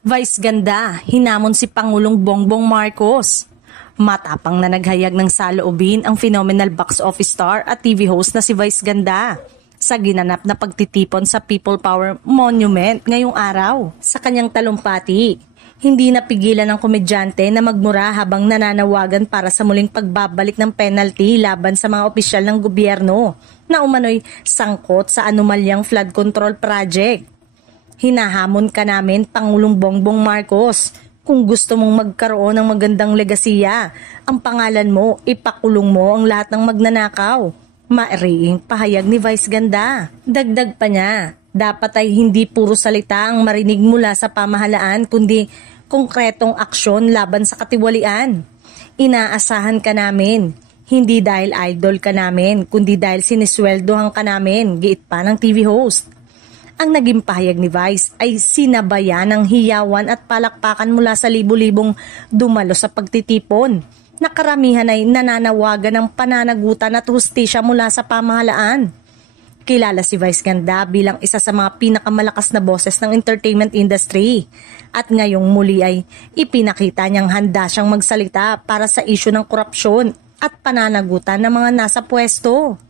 Vice ganda, hinamon si Pangulong Bongbong Marcos. Matapang na naghayag ng saloobin ang phenomenal box office star at TV host na si Vice Ganda sa ginanap na pagtitipon sa People Power Monument ngayong araw. Sa kanyang talumpati, hindi napigilan ng komedyante na magmura habang nananawagan para sa muling pagbabalik ng penalty laban sa mga opisyal ng gobyerno na umano'y sangkot sa anomalyang flood control project. Hinahamon ka namin, Pangulong Bongbong Marcos. Kung gusto mong magkaroon ng magandang legasiya, ang pangalan mo, ipakulong mo ang lahat ng magnanakaw. Mairiing pahayag ni Vice Ganda. Dagdag pa niya, dapat ay hindi puro salita ang marinig mula sa pamahalaan kundi konkretong aksyon laban sa katiwalian. Inaasahan ka namin, hindi dahil idol ka namin kundi dahil sinisweldohan ka namin, giit pa ng TV host. Ang naging pahayag ni Vice ay sinabayan ng hiyawan at palakpakan mula sa libu-libong dumalo sa pagtitipon. Nakaramihan ay nananawagan ng pananagutan at hustisya mula sa pamahalaan. Kilala si Vice Ganda bilang isa sa mga pinakamalakas na boses ng entertainment industry. At ngayong muli ay ipinakita niyang handa siyang magsalita para sa isyu ng korupsyon at pananagutan ng mga nasa pwesto.